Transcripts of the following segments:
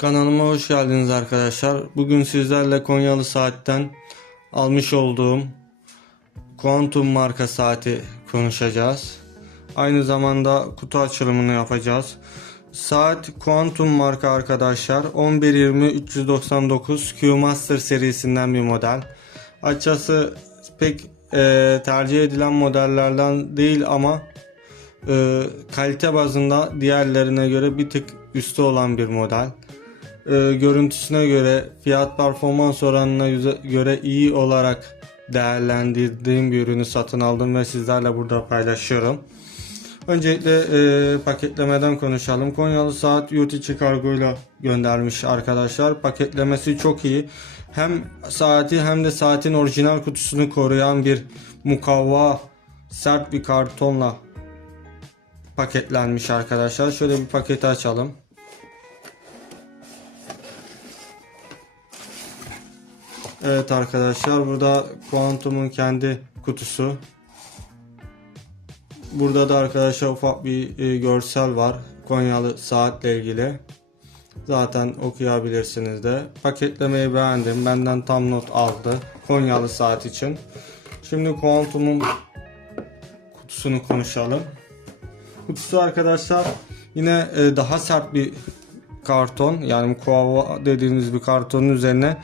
Kanalıma hoş geldiniz arkadaşlar. Bugün sizlerle Konyalı Saat'ten almış olduğum Quantum marka saati konuşacağız. Aynı zamanda kutu açılımını yapacağız. Saat Quantum marka arkadaşlar 1120 399 Q Master serisinden bir model. Açıkçası pek e, tercih edilen modellerden değil ama e, kalite bazında diğerlerine göre bir tık üstü olan bir model. E, görüntüsüne göre fiyat performans oranına göre iyi olarak değerlendirdiğim bir ürünü satın aldım ve sizlerle burada paylaşıyorum. Öncelikle e, paketlemeden konuşalım. Konyalı saat yurt içi kargoyla göndermiş arkadaşlar. Paketlemesi çok iyi. Hem saati hem de saatin orijinal kutusunu koruyan bir mukavva sert bir kartonla paketlenmiş arkadaşlar. Şöyle bir paketi açalım. Evet arkadaşlar burada Quantum'un kendi kutusu. Burada da arkadaşlar ufak bir e, görsel var. Konyalı saatle ilgili. Zaten okuyabilirsiniz de. Paketlemeyi beğendim. Benden tam not aldı. Konyalı saat için. Şimdi Quantum'un kutusunu konuşalım. Kutusu arkadaşlar yine e, daha sert bir karton yani kuava dediğimiz bir kartonun üzerine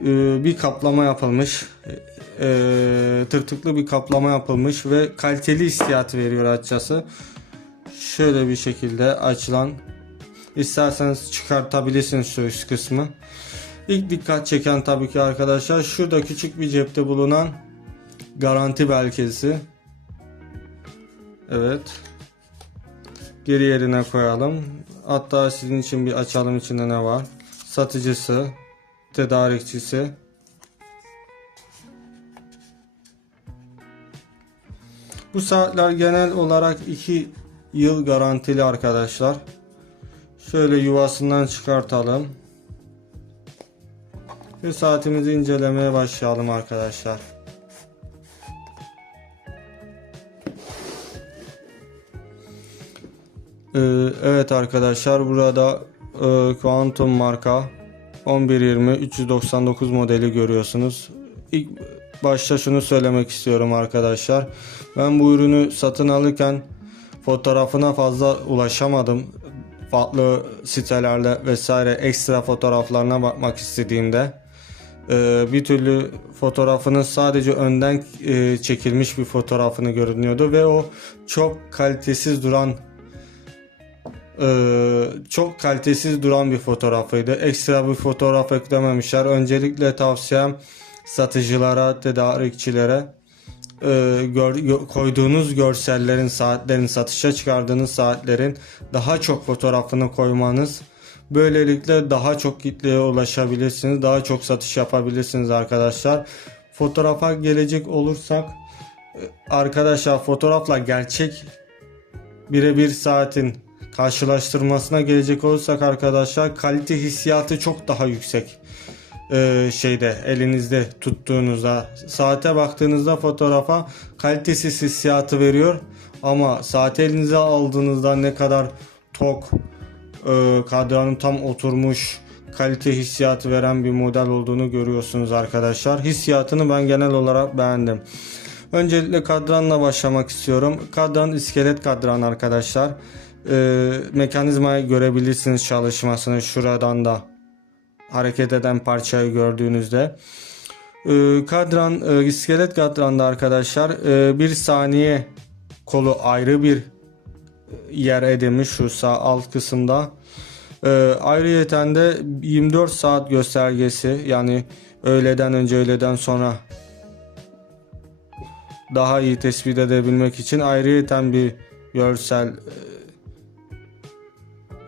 e, bir kaplama yapılmış. E, tırtıklı bir kaplama yapılmış ve kaliteli hissiyat veriyor açıkçası. Şöyle bir şekilde açılan isterseniz çıkartabilirsiniz üst kısmı. İlk dikkat çeken tabii ki arkadaşlar şurada küçük bir cepte bulunan garanti belgesi. Evet. Geri yerine koyalım. Hatta sizin için bir açalım içinde ne var. Satıcısı, tedarikçisi. Bu saatler genel olarak 2 yıl garantili arkadaşlar. Şöyle yuvasından çıkartalım. Ve saatimizi incelemeye başlayalım arkadaşlar. Ee, evet arkadaşlar burada e, Quantum marka 1120 399 modeli görüyorsunuz. İlk başta şunu söylemek istiyorum arkadaşlar. Ben bu ürünü satın alırken fotoğrafına fazla ulaşamadım. Farklı sitelerde vesaire ekstra fotoğraflarına bakmak istediğimde e, bir türlü fotoğrafının sadece önden e, çekilmiş bir fotoğrafını görünüyordu ve o çok kalitesiz duran ee, çok kalitesiz duran bir fotoğrafıydı. Ekstra bir fotoğraf eklememişler. Öncelikle tavsiyem satıcılara, tedarikçilere e, koyduğunuz görsellerin, saatlerin, satışa çıkardığınız saatlerin daha çok fotoğrafını koymanız. Böylelikle daha çok kitleye ulaşabilirsiniz. Daha çok satış yapabilirsiniz arkadaşlar. Fotoğrafa gelecek olursak e, arkadaşlar fotoğrafla gerçek birebir saatin karşılaştırmasına gelecek olursak arkadaşlar kalite hissiyatı çok daha yüksek Ee, şeyde elinizde tuttuğunuzda saate baktığınızda fotoğrafa kalitesiz hissiyatı veriyor ama saati elinize aldığınızda ne kadar tok e, kadranın tam oturmuş kalite hissiyatı veren bir model olduğunu görüyorsunuz arkadaşlar hissiyatını ben genel olarak beğendim Öncelikle kadranla başlamak istiyorum. Kadran iskelet kadran arkadaşlar. Ee, mekanizmayı görebilirsiniz çalışmasını şuradan da hareket eden parçayı gördüğünüzde. Ee, kadran e, iskelet kadranda arkadaşlar e, bir saniye kolu ayrı bir yer edilmiş şu sağ alt kısımda. Ee, ayrıyeten de 24 saat göstergesi yani öğleden önce öğleden sonra daha iyi tespit edebilmek için ayrıyeten bir görsel e,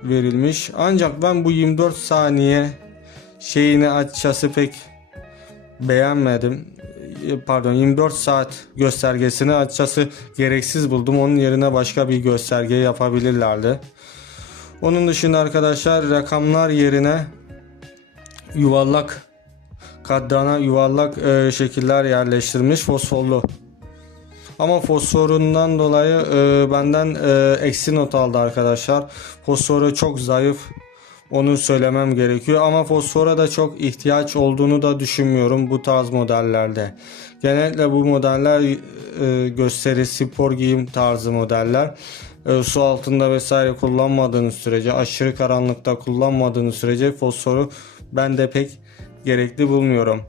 verilmiş. Ancak ben bu 24 saniye şeyini açıkçası pek beğenmedim. E, Pardon 24 saat göstergesini açıkçası gereksiz buldum. Onun yerine başka bir gösterge yapabilirlerdi. Onun dışında arkadaşlar rakamlar yerine yuvarlak kadrana yuvarlak e, şekiller yerleştirmiş fosforlu Ama fosforundan dolayı e, benden e, eksi not aldı arkadaşlar. Fosforu çok zayıf Onu söylemem gerekiyor ama fosfora da çok ihtiyaç olduğunu da düşünmüyorum bu tarz modellerde. Genellikle bu modeller e, gösteri, spor giyim tarzı modeller. E, su altında vesaire kullanmadığınız sürece, aşırı karanlıkta kullanmadığınız sürece fosforu ben de pek gerekli bulmuyorum.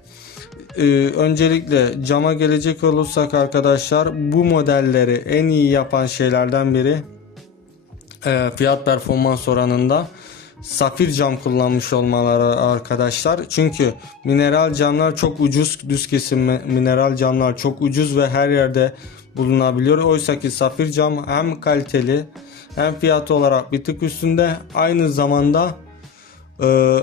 Ee, öncelikle cama gelecek olursak arkadaşlar bu modelleri en iyi yapan şeylerden biri e, fiyat performans oranında safir cam kullanmış olmaları arkadaşlar. Çünkü mineral camlar çok ucuz. Düz kesim mineral camlar çok ucuz ve her yerde bulunabiliyor. Oysa ki safir cam hem kaliteli hem fiyatı olarak bir tık üstünde aynı zamanda e,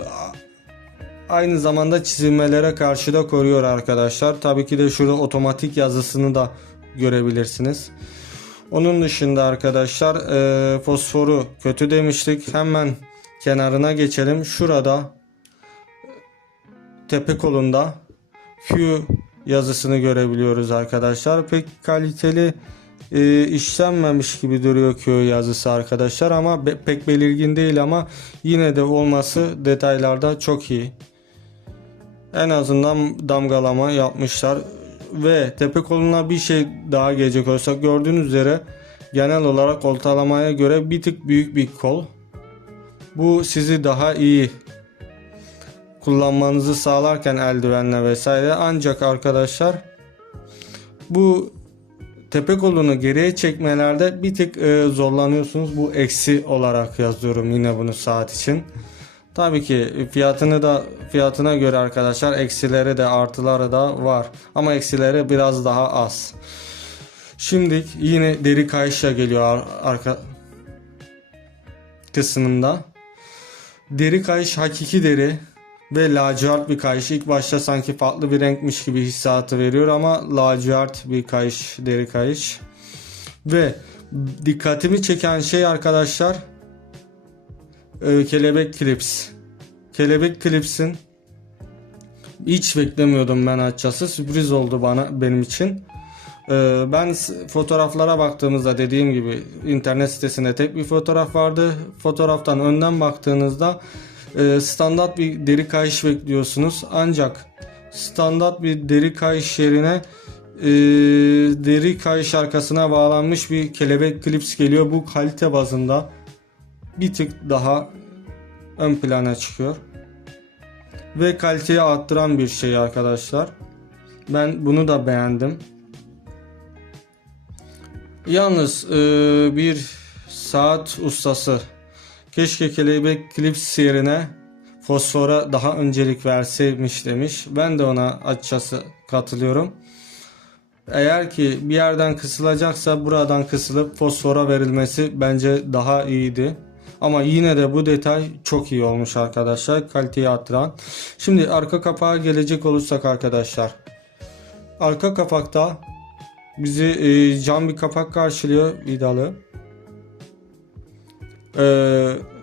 aynı zamanda çizilmelere karşı da koruyor arkadaşlar. Tabii ki de şurada otomatik yazısını da görebilirsiniz. Onun dışında arkadaşlar e, fosforu kötü demiştik. Hemen kenarına geçelim. Şurada tepe kolunda Q yazısını görebiliyoruz arkadaşlar. Pek kaliteli e, işlenmemiş gibi duruyor Q yazısı arkadaşlar ama be, pek belirgin değil ama yine de olması detaylarda çok iyi. En azından damgalama yapmışlar ve tepe koluna bir şey daha gelecek olsak gördüğünüz üzere genel olarak ortalamaya göre bir tık büyük bir kol. Bu sizi daha iyi kullanmanızı sağlarken eldivenle vesaire ancak arkadaşlar bu tepe kolunu geriye çekmelerde bir tık e, zorlanıyorsunuz. Bu eksi olarak yazıyorum yine bunu saat için. Tabii ki fiyatını da fiyatına göre arkadaşlar eksileri de artıları da var. Ama eksileri biraz daha az. Şimdi yine deri kayışla geliyor arka kısmında. Deri kayış hakiki deri ve lacivert bir kayış. İlk başta sanki farklı bir renkmiş gibi hissiyatı veriyor ama lacivert bir kayış, deri kayış. Ve dikkatimi çeken şey arkadaşlar e, kelebek klips. Kelebek klipsin hiç beklemiyordum ben açıkçası. Sürpriz oldu bana benim için. E, ben fotoğraflara baktığımızda dediğim gibi internet sitesinde tek bir fotoğraf vardı. Fotoğraftan önden baktığınızda e, standart bir deri kayış bekliyorsunuz. Ancak standart bir deri kayış yerine e, deri kayış arkasına bağlanmış bir kelebek klips geliyor. Bu kalite bazında bir tık daha ön plana çıkıyor. Ve kaliteyi arttıran bir şey arkadaşlar. Ben bunu da beğendim. Yalnız e, bir saat ustası keşke kelebek klips yerine fosfora daha öncelik verseymiş demiş. Ben de ona açıkçası katılıyorum. Eğer ki bir yerden kısılacaksa buradan kısılıp fosfora verilmesi bence daha iyiydi. Ama yine de bu detay çok iyi olmuş arkadaşlar. Kaliteyi arttıran. Şimdi arka kapağa gelecek olursak arkadaşlar. Arka kapakta bizi e, cam bir kapak karşılıyor vidalı. Ee,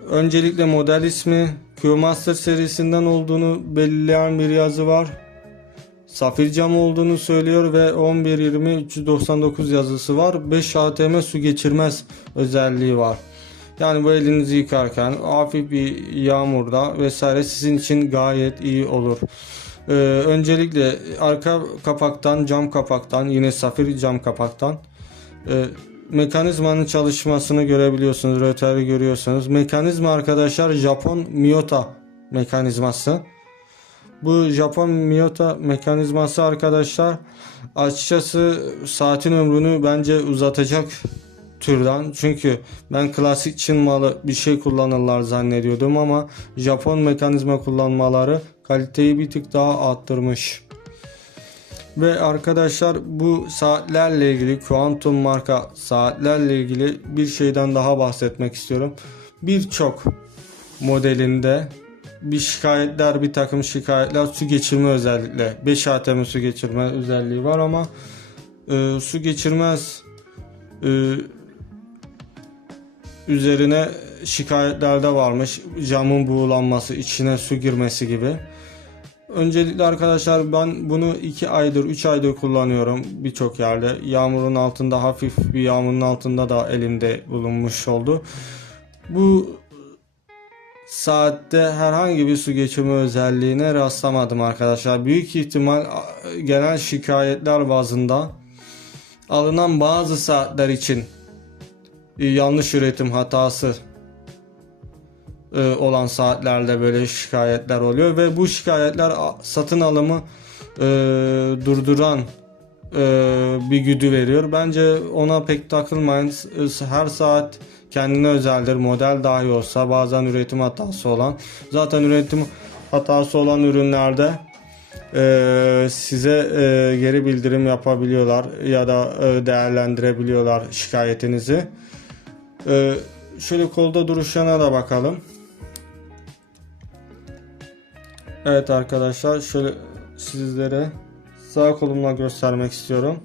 öncelikle model ismi Q-Master serisinden olduğunu belirleyen bir yazı var. Safir cam olduğunu söylüyor ve 11-20-399 yazısı var. 5 ATM su geçirmez özelliği var. Yani bu elinizi yıkarken hafif bir yağmurda vesaire sizin için gayet iyi olur. Ee, öncelikle arka kapaktan cam kapaktan yine safir cam kapaktan e, mekanizmanın çalışmasını görebiliyorsunuz. Röteri görüyorsunuz. Mekanizma arkadaşlar Japon Miyota mekanizması. Bu Japon Miyota mekanizması arkadaşlar açıkçası saatin ömrünü bence uzatacak türden. Çünkü ben klasik Çin malı bir şey kullanırlar zannediyordum ama Japon mekanizma kullanmaları kaliteyi bir tık daha arttırmış. Ve arkadaşlar bu saatlerle ilgili Quantum marka saatlerle ilgili bir şeyden daha bahsetmek istiyorum. Birçok modelinde bir şikayetler bir takım şikayetler su geçirme özellikle 5 ATM su geçirme özelliği var ama e, su geçirmez e, üzerine şikayetlerde varmış. Camın buğulanması, içine su girmesi gibi. Öncelikle arkadaşlar ben bunu 2 aydır 3 aydır kullanıyorum birçok yerde. Yağmurun altında hafif bir yağmurun altında da elimde bulunmuş oldu. Bu saatte herhangi bir su geçirme özelliğine rastlamadım arkadaşlar. Büyük ihtimal a, genel şikayetler bazında alınan bazı saatler için yanlış üretim hatası e, olan saatlerde böyle şikayetler oluyor ve bu şikayetler satın alımı e, durduran e, bir güdü veriyor. Bence ona pek takılmayın. Her saat kendine özeldir. Model dahi olsa bazen üretim hatası olan. Zaten üretim hatası olan ürünlerde size geri bildirim yapabiliyorlar ya da değerlendirebiliyorlar şikayetinizi. E, şöyle kolda duruşuna da bakalım. Evet arkadaşlar şöyle sizlere sağ kolumla göstermek istiyorum.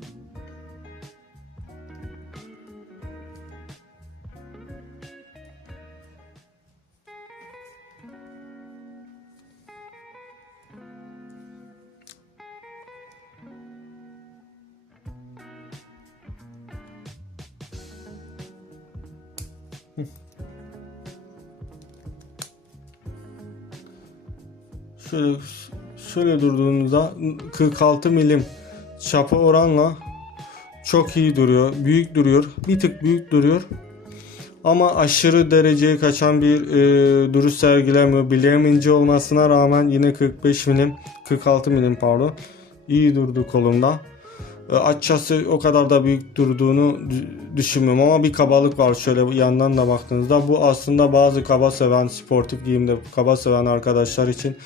Şöyle şöyle durduğunuzda 46 milim çapa oranla çok iyi duruyor. Büyük duruyor. Bir tık büyük duruyor. Ama aşırı dereceye kaçan bir e, duruş sergilemiyor. Bileğim ince olmasına rağmen yine 45 milim 46 milim pardon. iyi durdu kolumda. E, açıkçası o kadar da büyük durduğunu dü- düşünmüyorum ama bir kabalık var şöyle yandan da baktığınızda. Bu aslında bazı kaba seven sportif giyimde kaba seven arkadaşlar için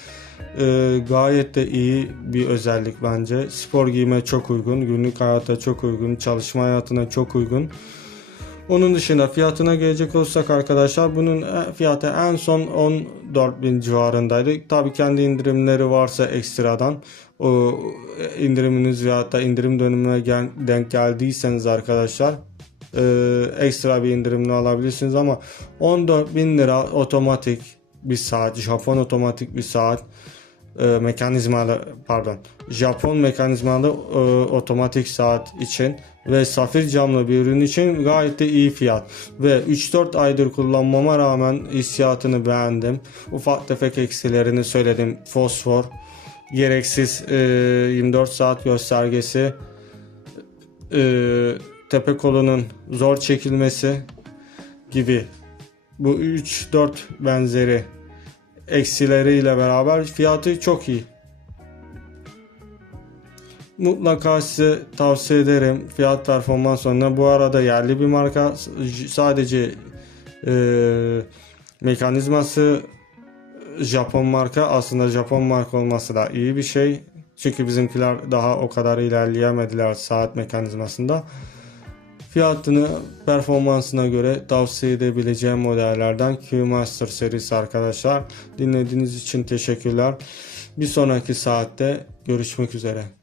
e, gayet de iyi bir özellik bence. Spor giyime çok uygun, günlük hayata çok uygun, çalışma hayatına çok uygun. Onun dışında fiyatına gelecek olursak arkadaşlar bunun e, fiyatı en son 14.000 civarındaydı. Tabii kendi indirimleri varsa ekstradan o e, indiriminiz veyahut da indirim dönemine gel- denk geldiyseniz arkadaşlar e, ekstra bir indirimle alabilirsiniz ama 14.000 lira otomatik bir saat, Japon otomatik bir saat e, mekanizmalı pardon Japon mekanizmalı e, otomatik saat için ve safir camlı bir ürün için gayet de iyi fiyat. Ve 3-4 aydır kullanmama rağmen hissiyatını beğendim. Ufak tefek eksilerini söyledim. Fosfor gereksiz e, 24 saat göstergesi e, tepe kolunun zor çekilmesi gibi bu 3-4 benzeri eksileriyle beraber fiyatı çok iyi. Mutlaka size tavsiye ederim fiyat performans sonuna. Bu arada yerli bir marka sadece e, mekanizması Japon marka aslında Japon marka olması da iyi bir şey. Çünkü bizimkiler daha o kadar ilerleyemediler saat mekanizmasında. Fiyatını performansına göre tavsiye edebileceğim modellerden Q-Master serisi arkadaşlar. Dinlediğiniz için teşekkürler. Bir sonraki saatte görüşmek üzere.